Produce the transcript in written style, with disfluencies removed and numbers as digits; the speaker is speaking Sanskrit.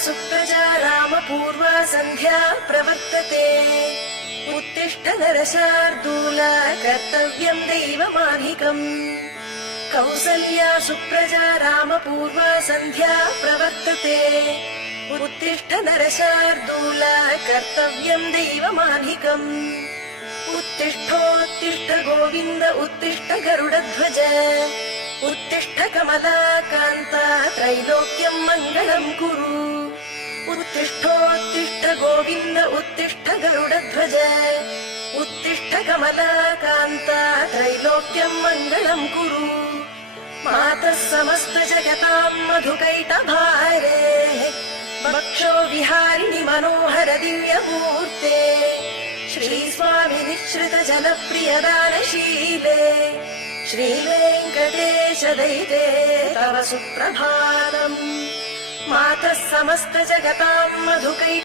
सुप्रजा रामपूर्वा सन्ध्या प्रवर्तते। उत्तिष्ठ नरशार्दूल कर्तव्यम् दैवमाह्निकम्। कौसल्या सुप्रजा रामपूर्वा सन्ध्या प्रवर्तते। उत्तिष्ठ नरशार्दूल कर्तव्यम् दैवमाह्निकम्। उत्तिष्ठोत्तिष्ठ गोविन्द उत्तिष्ठ गरुडध्वज। उत्तिष्ठ कमलाकान्ता त्रैलोक्यम् मङ्गलम् कुरु। उत्तिष्ठोत्तिष्ठ गोविन्द उत्तिष्ठ गरुडध्वज। उत्तिष्ठ कमलाकान्ता त्रैलोक्यम् मङ्गलम् कुरु। मातः समस्त जगताम् मधुकैटभारे। वक्षो विहारिणि मनोहर दिव्यमूर्ते। श्रीस्वामि निःश्रित जनप्रियदानशीले। श्रीवेङ्कटेश दयिते तव सुप्रभातम्। मातः समस्त जगताम् मधुकै